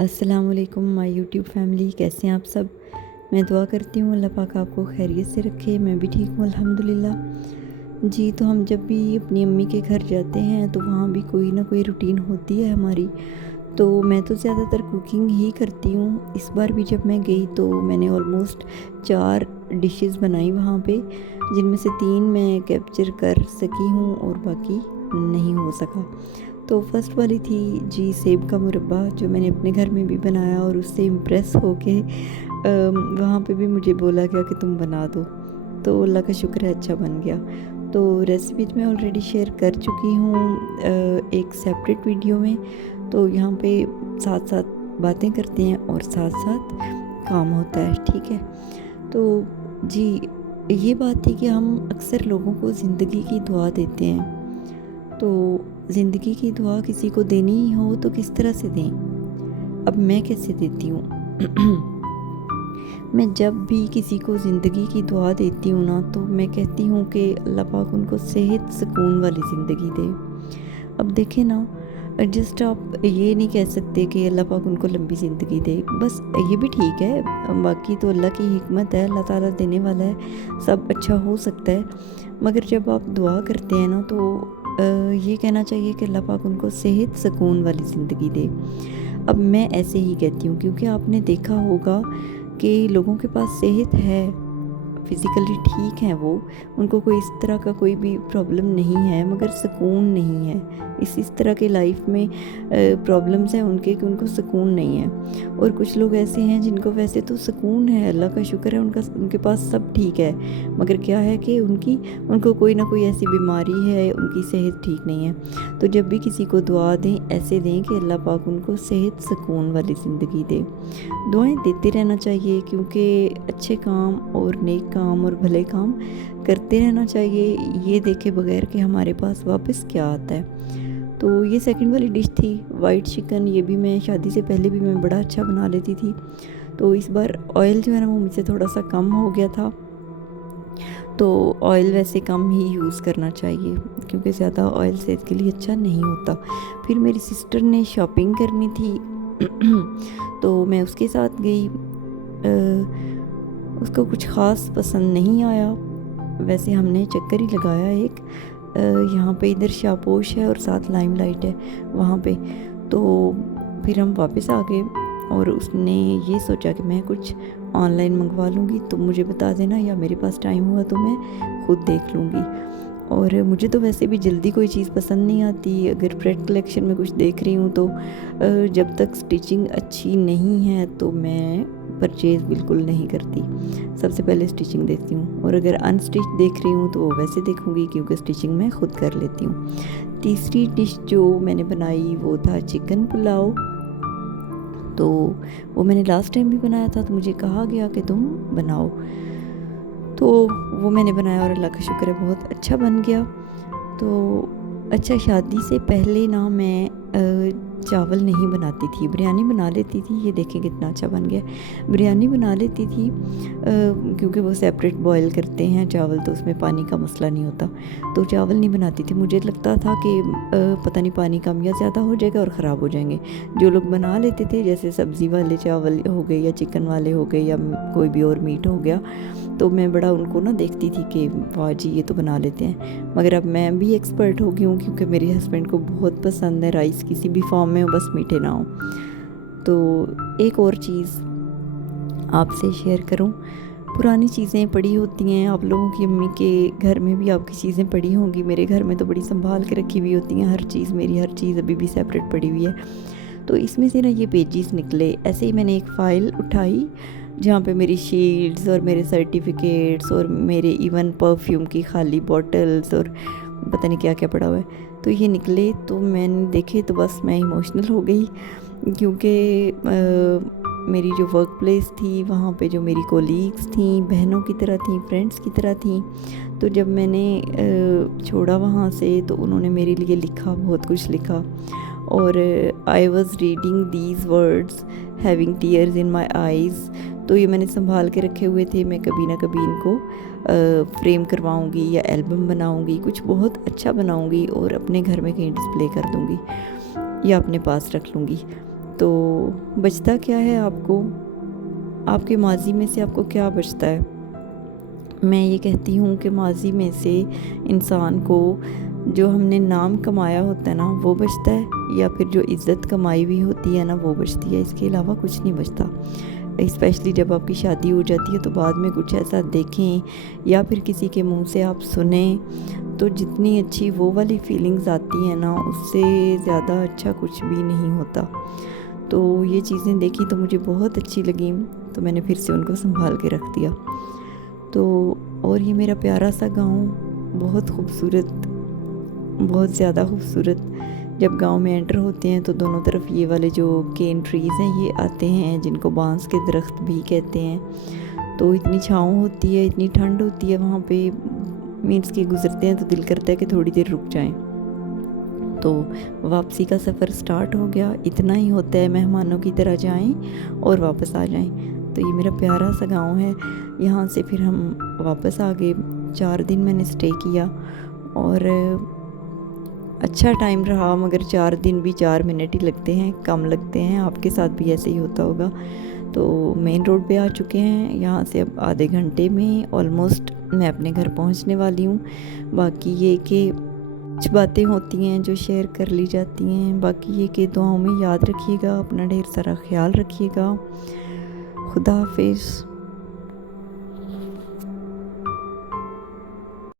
अस्सलाम वालेकुम my YouTube family, कैसे हैं आप सब। मैं दुआ करती हूँ अल्लाह पाक आपको खैरियत से रखे। मैं भी ठीक हूँ अल्हम्दुलिल्लाह। जी, तो हम जब भी अपनी अम्मी के घर जाते हैं तो वहाँ भी कोई ना कोई रूटीन होती है हमारी। तो मैं तो ज़्यादातर कुकिंग ही करती हूँ। इस बार भी जब मैं गई तो मैंने ऑलमोस्ट 4 डिशेस बनाई वहाँ पे, जिनमें से 3 मैं कैप्चर कर सकी हूँ और बाकी नहीं हो सका। तो फर्स्ट वाली थी जी सेब का मुरब्बा, जो मैंने अपने घर में भी बनाया और उससे इम्प्रेस होके वहाँ पे भी मुझे बोला गया कि तुम बना दो। तो अल्लाह का शुक्र है अच्छा बन गया। तो रेसिपी मैं ऑलरेडी शेयर कर चुकी हूँ एक सेपरेट वीडियो में। तो यहाँ पे साथ साथ बातें करते हैं और साथ साथ काम होता है, ठीक है। तो जी, ये बात थी कि हम अक्सर लोगों को ज़िंदगी की दुआ देते हैं। तो ज़िंदगी की दुआ किसी को देनी ही हो तो किस तरह से दें। अब मैं कैसे देती हूँ मैं जब भी किसी को ज़िंदगी की दुआ देती हूँ ना, तो मैं कहती हूँ कि अल्लाह पाक उनको सेहत सुकून वाली ज़िंदगी दे। अब देखें ना, जस्ट आप ये नहीं कह सकते कि अल्लाह पाक उनको लंबी ज़िंदगी दे, बस ये भी ठीक है। बाकी तो अल्लाह की हिकमत है, अल्लाह ताला देने वाला है, सब अच्छा हो सकता है। मगर जब आप दुआ करते हैं ना, तो ये कहना चाहिए कि अल्लाह पाक उनको सेहत सुकून वाली ज़िंदगी दे। अब मैं ऐसे ही कहती हूँ, क्योंकि आपने देखा होगा कि लोगों के पास सेहत है, फिज़िकली ठीक हैं वो, उनको कोई इस तरह का कोई भी प्रॉब्लम नहीं है, मगर सुकून नहीं है। इस तरह के लाइफ में प्रॉब्लम्स हैं उनके कि उनको सुकून नहीं है। और कुछ लोग ऐसे हैं जिनको वैसे तो सुकून है, अल्लाह का शुक्र है, उनके पास सब ठीक है, मगर क्या है कि उनको कोई ना कोई ऐसी बीमारी है, उनकी सेहत ठीक नहीं है। तो जब भी किसी को दुआ दें, ऐसे दें कि अल्लाह पाक उनको सेहत सुकून वाली ज़िंदगी दे। दुआएं देते रहना चाहिए, क्योंकि अच्छे काम और नेक काम और भले काम करते रहना चाहिए, ये देखे बगैर कि हमारे पास वापस क्या आता है। तो ये सेकंड वाली डिश थी वाइट चिकन। ये भी मैं शादी से पहले भी मैं बड़ा अच्छा बना लेती थी। तो इस बार ऑयल जो है ना, वो मुझसे थोड़ा सा कम हो गया था। तो ऑयल वैसे कम ही यूज़ करना चाहिए, क्योंकि ज़्यादा ऑयल सेहत के लिए अच्छा नहीं होता। फिर मेरी सिस्टर ने शॉपिंग करनी थी तो मैं उसके साथ गई। उसको कुछ ख़ास पसंद नहीं आया। वैसे हमने चक्कर ही लगाया एक, यहाँ पे इधर शापोश है और साथ लाइमलाइट है वहाँ पे। तो फिर हम वापस आ गए और उसने ये सोचा कि मैं कुछ ऑनलाइन मंगवा लूँगी, तो मुझे बता देना, या मेरे पास टाइम हुआ तो मैं खुद देख लूँगी। और मुझे तो वैसे भी जल्दी कोई चीज़ पसंद नहीं आती। अगर प्रेड कलेक्शन में कुछ देख रही हूँ तो जब तक स्टिचिंग अच्छी नहीं है तो मैं परचेज़ बिल्कुल नहीं करती। सबसे पहले स्टिचिंग देखती हूँ, और अगर अनस्टिच देख रही हूँ तो वो वैसे देखूँगी, क्योंकि स्टिचिंग मैं खुद कर लेती हूँ। तीसरी डिश जो मैंने बनाई वो था चिकन पुलाव। तो वो मैंने लास्ट टाइम भी बनाया था, तो मुझे कहा गया कि तुम बनाओ। तो वो मैंने बनाया और अल्लाह का शुक्र है बहुत अच्छा बन गया। तो अच्छा, शादी से पहले ना मैं चावल नहीं बनाती थी, बिरयानी बना लेती थी। ये देखें कितना अच्छा बन गया। बिरयानी बना लेती थी क्योंकि वो सेपरेट बॉयल करते हैं चावल, तो उसमें पानी का मसला नहीं होता। तो चावल नहीं बनाती थी, मुझे लगता था कि पता नहीं पानी कम या ज़्यादा हो जाएगा और ख़राब हो जाएंगे। जो लोग बना लेते थे, जैसे सब्ज़ी वाले चावल हो गए या चिकन वाले हो गए या कोई भी और मीट हो गया, तो मैं बड़ा उनको ना देखती थी कि वाह जी ये तो बना लेते हैं। मगर अब मैं भी एक्सपर्ट हो गई हूँ, क्योंकि मेरे हस्बैंड को बहुत पसंद है राइस किसी भी फॉर्म में हो, बस मीठे ना हो। तो एक और चीज़ आपसे शेयर करूँ, पुरानी चीज़ें पड़ी होती हैं, आप लोगों की अम्मी के घर में भी आपकी चीज़ें पड़ी होंगी। मेरे घर में तो बड़ी संभाल के रखी हुई होती हैं हर चीज़, मेरी हर चीज़ अभी भी सेपरेट पड़ी हुई है। तो इसमें से ना ये पेजेस निकले। ऐसे ही मैंने एक फ़ाइल उठाई जहाँ पे मेरी शीट्स और मेरे सर्टिफिकेट्स और मेरे इवन परफ्यूम की खाली बॉटल्स और पता नहीं क्या क्या पड़ा हुआ है, तो ये निकले। तो मैंने देखे तो बस मैं इमोशनल हो गई, क्योंकि मेरी जो वर्क प्लेस थी वहाँ पे जो मेरी कोलीग्स थी, बहनों की तरह थी, फ्रेंड्स की तरह थी। तो जब मैंने छोड़ा वहाँ से, तो उन्होंने मेरे लिए लिखा, बहुत कुछ लिखा। और I was reading these words having tears in my eyes. तो ये मैंने संभाल के रखे हुए थे। मैं कभी ना कभी इनको फ्रेम करवाऊँगी या एल्बम बनाऊँगी, कुछ बहुत अच्छा बनाऊँगी और अपने घर में कहीं डिस्प्ले कर दूँगी या अपने पास रख लूँगी। तो बचता क्या है आपको, आपके माजी में से आपको क्या बचता है? मैं ये कहती हूँ कि माजी में से इंसान को जो हमने नाम कमाया होता है ना वो बचता है, या फिर जो इज़्ज़त कमाई हुई होती है ना वो बचती है। इसके अलावा कुछ नहीं बचता। स्पेशली जब आपकी शादी हो जाती है तो बाद में कुछ ऐसा देखें या फिर किसी के मुंह से आप सुने तो जितनी अच्छी वो वाली फीलिंग्स आती हैं ना, उससे ज़्यादा अच्छा कुछ भी नहीं होता। तो ये चीज़ें देखी तो मुझे बहुत अच्छी लगी, तो मैंने फिर से उनको संभाल के रख दिया। तो और ये मेरा प्यारा सा गाँव बहुत खूबसूरत, बहुत ज़्यादा खूबसूरत। जब गांव में एंटर होते हैं तो दोनों तरफ ये वाले जो केन ट्रीज़ हैं ये आते हैं, जिनको बांस के दरख्त भी कहते हैं। तो इतनी छाँव होती है, इतनी ठंड होती है वहाँ पे, मीन्स के गुज़रते हैं तो दिल करता है कि थोड़ी देर रुक जाएं। तो वापसी का सफ़र स्टार्ट हो गया। इतना ही होता है, मेहमानों की तरह जाएं और वापस आ जाएं। तो ये मेरा प्यारा सा गाँव है। यहाँ से फिर हम वापस आ गए। 4 दिन मैंने स्टे किया और अच्छा टाइम रहा, मगर 4 दिन भी 4 मिनट ही लगते हैं, कम लगते हैं। आपके साथ भी ऐसे ही होता होगा। तो मेन रोड पे आ चुके हैं। यहाँ से अब आधे घंटे में ऑलमोस्ट मैं अपने घर पहुँचने वाली हूँ। बाकी ये कि कुछ बातें होती हैं जो शेयर कर ली जाती हैं। बाकी ये कि दुआओं में याद रखिएगा, अपना ढेर सारा ख्याल रखिएगा। खुदा हाफिज़।